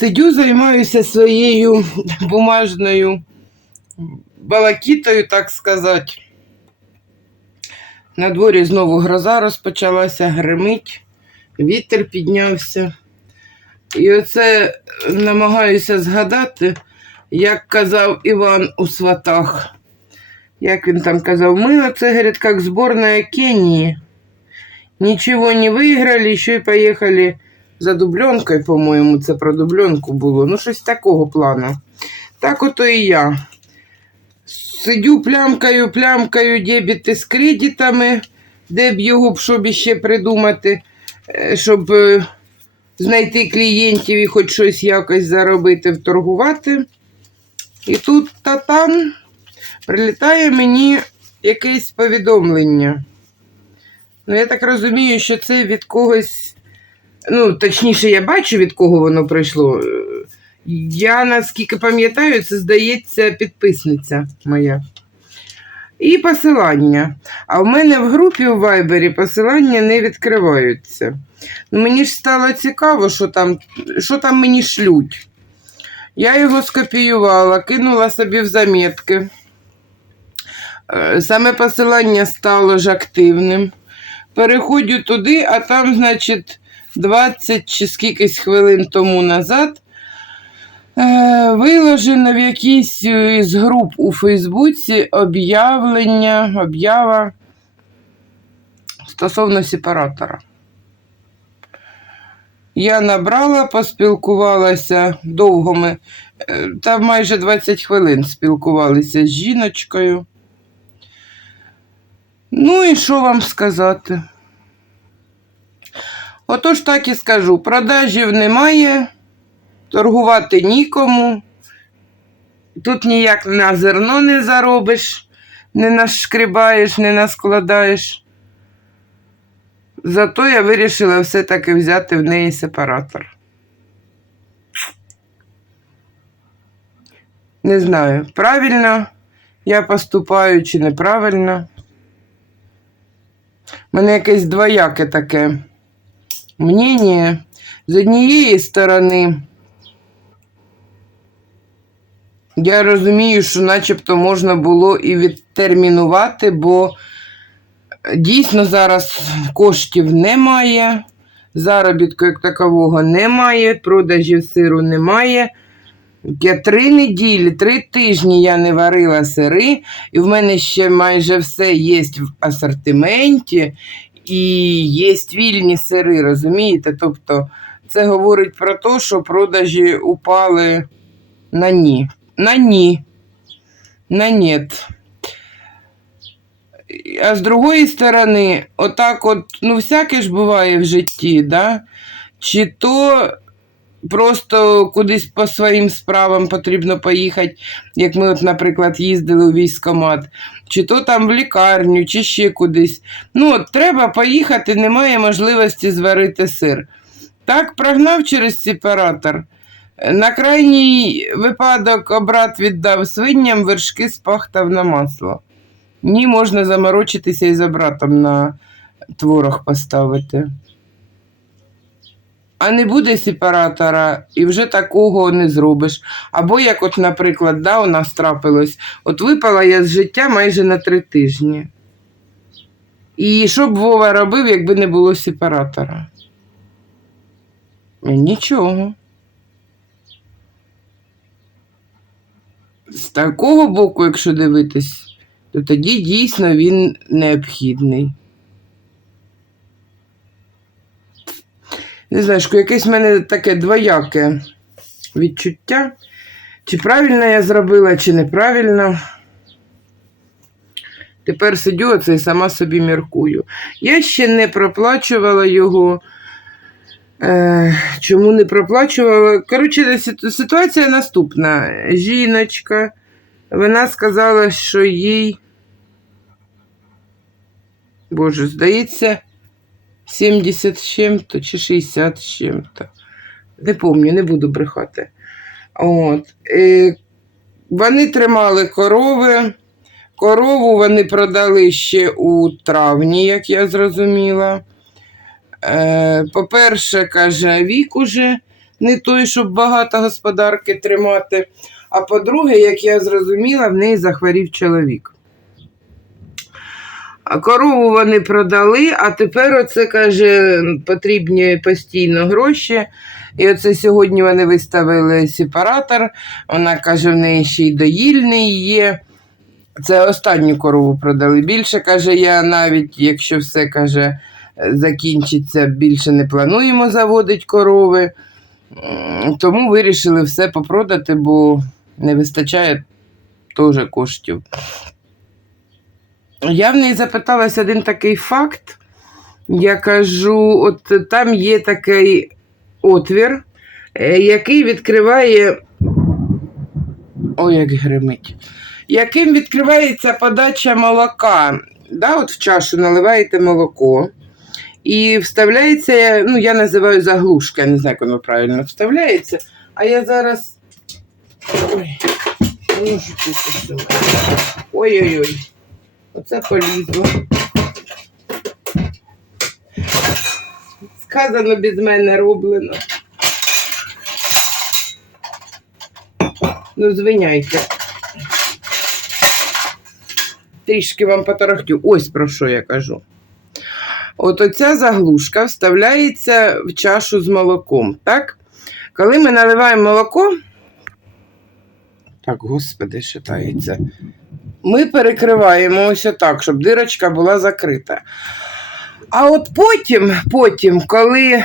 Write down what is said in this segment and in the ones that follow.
Сидю, займаюся своєю бумажною балакітою, так сказати. На дворі знову гроза розпочалася, гримить, вітер піднявся. І оце намагаюся згадати, як казав Іван у сватах. Як він там казав, ми оце, говорит, как сборная Кении. Ничего не выиграли, еще и поехали за дубленкою, по-моєму, це про дубленку було. Ну, щось такого плану. Так ото і я. Сидю, плямкаю, плямкаю дебіти з кредитами, де б його б щоб іще придумати, е, щоб е, знайти клієнтів і хоч щось якось заробити, вторгувати. І тут та-там прилітає мені якесь повідомлення. Ну, я так розумію, що це від когось. Ну, точніше, я бачу, від кого воно прийшло. Я, наскільки пам'ятаю, це здається підписниця моя. І посилання. А в мене в групі у Вайбері посилання не відкриваються. Ну, Мені ж стало цікаво, що там, що там мені шлють. Я його скопіювала, кинула собі в замітки. Е, Саме посилання стало ж активним. Переходжу туди, а там, значить, 20 чи скількись хвилин тому назад виложено в якійсь із груп у Фейсбуці об'явлення, об'ява стосовно сепаратора. Я набрала, поспілкувалася довго ми, е, там майже 20 хвилин спілкувалися з жіночкою. Ну і що вам сказати? Отож так і скажу: продажів немає, торгувати нікому. Тут ніяк на зерно не заробиш, не нашкрібаєш, не наскладаєш. Зато я вирішила все-таки взяти в неї сепаратор. Не знаю, правильно я поступаю чи неправильно. У мене якесь двояке таке мнення. З однієї сторони, я розумію, що начебто можна було і відтермінувати, бо дійсно зараз коштів немає, заробітку як такового немає, продажів сиру немає. Я три неділі, три тижні я не варила сири, і в мене ще майже все є в асортименті, і є вільні сири, розумієте? Тобто це говорить про те, що продажі упали на ні. На ні. На нет. А з другої сторони, отак от, ну, всяке ж буває в житті, да? Чи то просто кудись по своїм справам потрібно поїхати, як ми, от, наприклад, їздили у військкомат, чи то там в лікарню, чи ще кудись. Ну, от треба поїхати, немає можливості зварити сир. Так, прогнав через сепаратор. На крайній випадок обрат віддав свиням, вершки спахтав на масло. Ні, можна заморочитися і за братом на творог поставити. А не буде сепаратора, і вже такого не зробиш. Або, як, от, наприклад, да, у нас трапилось, от випала я з життя майже на три тижні. І що б Вова робив, якби не було сепаратора? Нічого. З такого боку, якщо дивитись, то тоді дійсно він необхідний. Не знаю, якесь в мене таке двояке відчуття. Чи правильно я зробила, чи неправильно. Тепер сидю оце і сама собі міркую. Я ще не проплачувала його. Чому не проплачувала? Коротше, ситуація наступна. Жіночка, вона сказала, що їй, Боже, здається, 70 з чим-то чи 60 з чим-то. Не пам'ятаю, не буду брехати. От. Е, вони тримали корови. Корову вони продали ще у травні, як я зрозуміла. Е, по-перше, каже, вік уже не той, щоб багато господарки тримати. А по-друге, як я зрозуміла, в неї захворів чоловік. Корову вони продали, а тепер оце каже, потрібні постійно гроші. І оце сьогодні вони виставили сепаратор. Вона каже, в неї ще й доїльний є. Це останню корову продали. Більше каже, я навіть, якщо все каже, закінчиться, більше не плануємо заводити корови. Тому вирішили все попродати, бо не вистачає теж коштів. Я в неї запиталась один такий факт. Я кажу, от там є такий отвір, е, який відкриває. Ой, як гримить. Яким відкривається подача молока. Да, от в чашу наливаєте молоко. І вставляється, ну, я називаю заглушка, я не знаю, як воно правильно вставляється. А я зараз. Ой. Ой-ой-ой. Оце полізло. Сказано без мене роблено. Ну, звиняйте. Трішки вам поторохтю. Ось про що я кажу. От оця заглушка вставляється в чашу з молоком, так? Коли ми наливаємо молоко, так, господи, шатається. Ми перекриваємо ось так, щоб дирочка була закрита. А от потім, потім, коли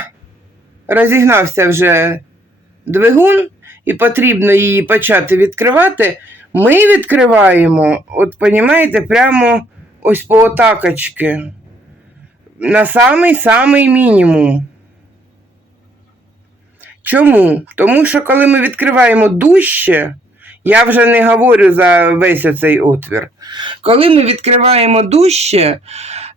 розігнався вже двигун, і потрібно її почати відкривати, ми відкриваємо, от понімаєте, прямо ось по отакочки. На самий-самий мінімум. Чому? Тому що коли ми відкриваємо дужче, я вже не говорю за весь цей отвір. Коли ми відкриваємо дужче,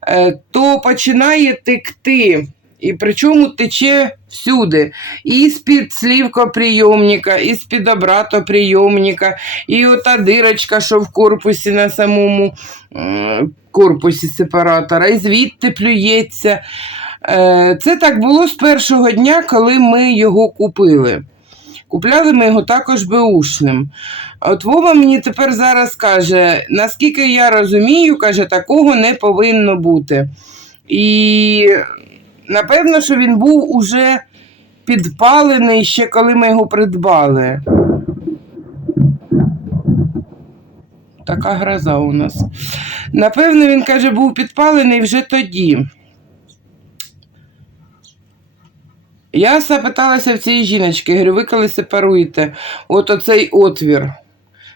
е, то починає текти. І причому тече всюди. І з-під слівкоприйомника, і з-під обратоприйомника, і ота дирочка, що в корпусі на самому корпусі сепаратора, і звідти плюється. Е, Це так було з першого дня, коли ми його купили. Купляли ми його також беушним. От Вова мені тепер зараз каже, наскільки я розумію, каже, такого не повинно бути. І напевно, що він був уже підпалений ще коли ми його придбали. Така гроза у нас. Напевно, він каже, був підпалений вже тоді. Я запиталася в цієї жіночки, говорю, ви коли сепаруєте от оцей отвір,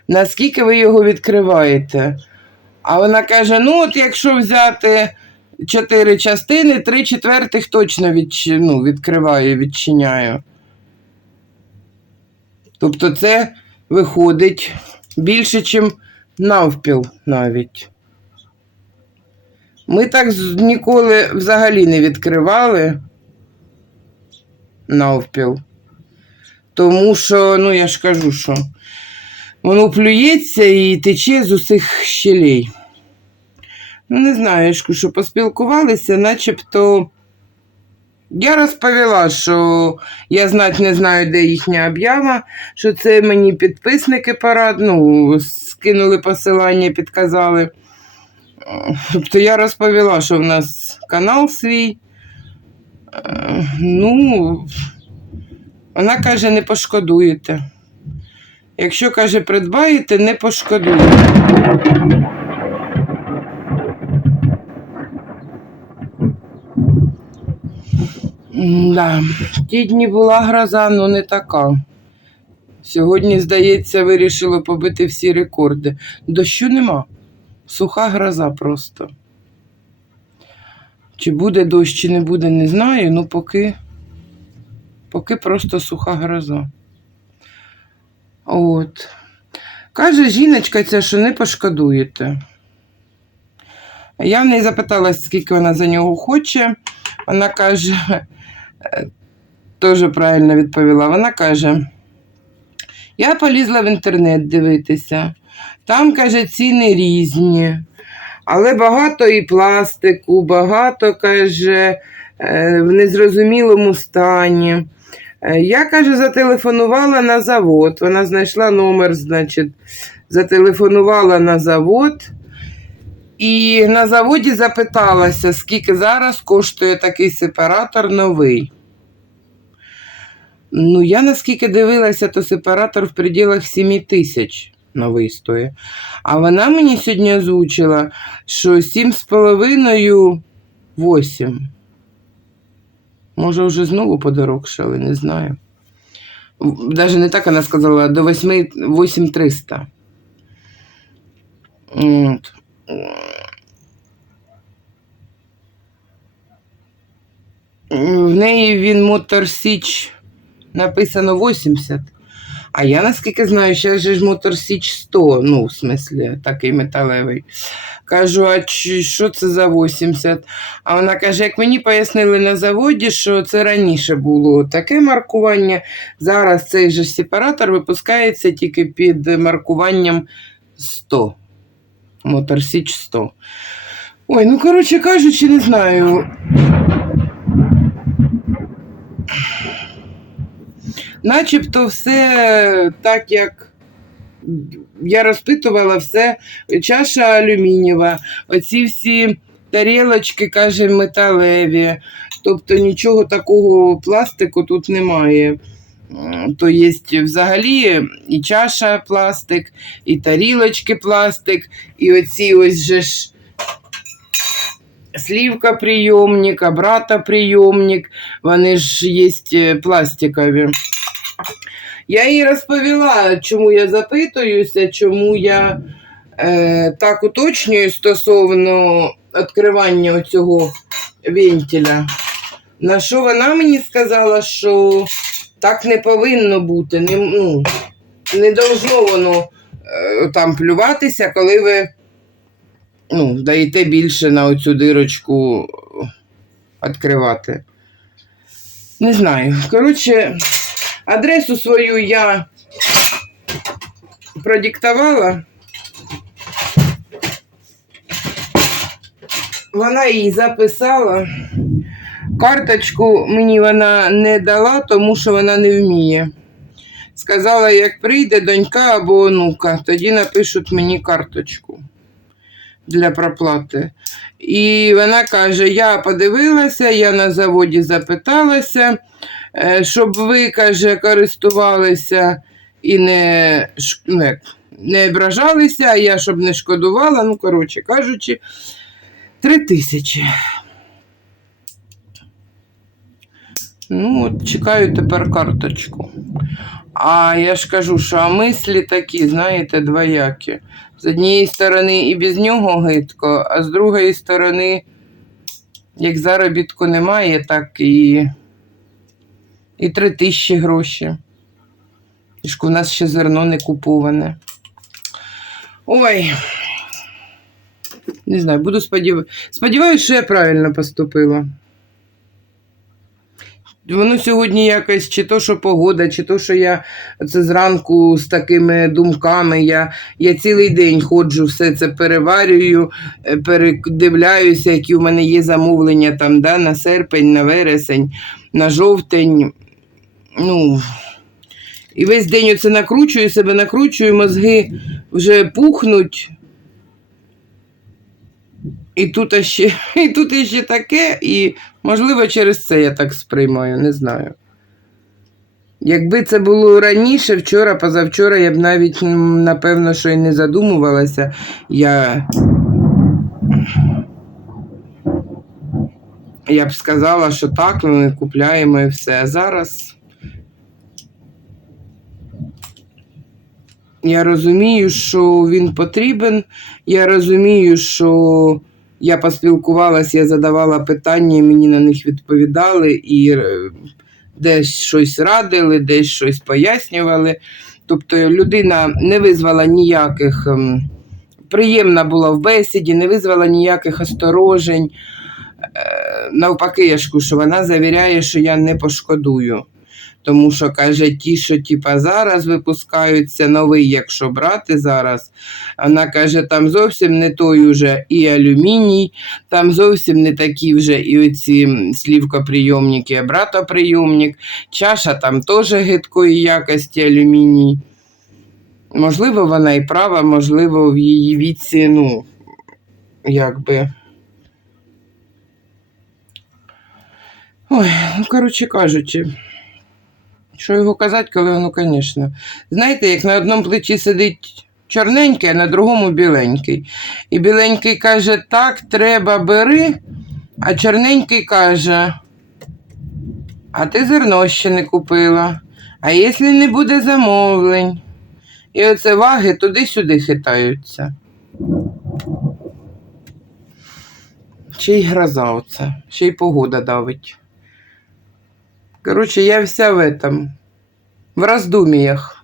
наскільки ви його відкриваєте? А вона каже: ну, от якщо взяти чотири частини, три четвертих точно відч... ну, відкриваю, відчиняю. Тобто це виходить більше, ніж навпіл навіть. Ми так ніколи взагалі не відкривали навпіл. Тому що, ну я ж кажу, що воно плюється і тече з усіх щелей. Ну, не знаю, що поспілкувалися, начебто. Я розповіла, що я знати не знаю, де їхня об'ява, що це мені підписники парад, ну, скинули посилання, підказали. Тобто я розповіла, що в нас канал свій. Е, Ну, вона каже, не пошкодуєте. Якщо, каже, придбаєте, не пошкодуєте. Да. Ті дні була гроза, але не така. Сьогодні, здається, вирішило побити всі рекорди. Дощу нема. Суха гроза просто. Чи буде дощ, чи не буде, не знаю, ну поки, поки просто суха гроза. От. Каже жіночка ця, що не пошкодуєте. Я в неї запиталась, скільки вона за нього хоче. Вона каже, «Е, теж правильно відповіла. Вона каже: я полізла в інтернет дивитися. Там, каже, ціни різні, але багато і пластику, багато, каже, е, в незрозумілому стані. Е, Я, каже, зателефонувала на завод. Вона знайшла номер, значить, зателефонувала на завод. І на заводі запиталася, скільки зараз коштує такий сепаратор новий. Ну, я наскільки дивилася, то сепаратор в пределах 7 тисяч новий стоїть. А вона мені сьогодні озвучила, що 7,5 8. Може, вже знову подорожчали, не знаю. Навіть не так вона сказала, до 8 8300. От. В неї він Мотор Січ написано 80. А я наскільки знаю, ще ж Мотор Січ 100, ну, в смислі, такий металевий. Кажу, а що це за 80? А вона каже, як мені пояснили на заводі, що це раніше було таке маркування. Зараз цей же сепаратор випускається тільки під маркуванням 100. Мотор Січ 100. Ой, ну коротше кажучи, не знаю. Начебто все так, як я розпитувала, все чаша алюмінієва, оці всі тарілочки, каже, металеві. Тобто нічого такого пластику тут немає. То є взагалі і чаша пластик, і тарілочки пластик, і оці ось же ж слівка прийомник, обрата прийомник, вони ж є пластикові. Я їй розповіла, чому я запитуюся, чому я е, так уточнюю стосовно відкривання цього вентиля. На що вона мені сказала, що так не повинно бути, не, ну, не должно воно е, там плюватися, коли ви ну, даєте більше на оцю дирочку відкривати. Не знаю. Коротше, адресу свою я продиктувала. Вона її записала. Карточку мені вона не дала, тому що вона не вміє. Сказала, як прийде донька або онука, тоді напишуть мені карточку для проплати. І вона каже: Я подивилася, я на заводі запиталася, щоб ви, каже, користувалися і не, не, не ображалися, а я щоб не шкодувала. Ну, коротше кажучи, три тисячі. Ну, от чекаю тепер карточку. А я ж кажу, що мислі такі, знаєте, двоякі. З однієї сторони і без нього гидко, а з другої сторони, як заробітку немає, так і, і три тисячі гроші. Ж у нас ще зерно не куповане. Ой. Не знаю, буду сподіватися. Сподіваюся, що я правильно поступила. Воно сьогодні якось, чи то, що погода, чи то, що я це зранку з такими думками. Я, я цілий день ходжу, все це переварюю, е, передивляюся, які в мене є замовлення там, да, на серпень, на вересень, на жовтень. Ну, і весь день оце накручую себе, накручую, мозги вже пухнуть. І тут ще, і тут ще таке, і можливо через це я так сприймаю, не знаю. Якби це було раніше, вчора, позавчора, я б навіть, напевно, що і не задумувалася. Я, я б сказала, що так, ми купляємо і все. А зараз я розумію, що він потрібен. Я розумію, що я поспілкувалася, я задавала питання, мені на них відповідали і е, десь щось радили, десь щось пояснювали. Тобто людина не визвала ніяких, ем, приємна була в бесіді, не визвала ніяких осторожень. Е, Навпаки, я ж що вона завіряє, що я не пошкодую. Тому що каже, ті, що типа зараз випускаються, новий, якщо брати зараз, вона каже, там зовсім не той уже і алюміній, там зовсім не такі вже і оці слівкоприйомники, а братоприйомник, чаша там теж гидкої якості алюміній. Можливо, вона і права, можливо, в її віці, ну, якби. Ой, ну, коротше кажучи, що його казати, коли воно, звісно. Знаєте, як на одному плечі сидить чорненький, а на другому біленький. І біленький каже, так, треба, бери, а чорненький каже, а ти зерно ще не купила. А якщо не буде замовлень? І оце ваги туди-сюди хитаються. Ще й гроза оце, ще й погода давить. Коротше, я вся в этом, в роздуміях.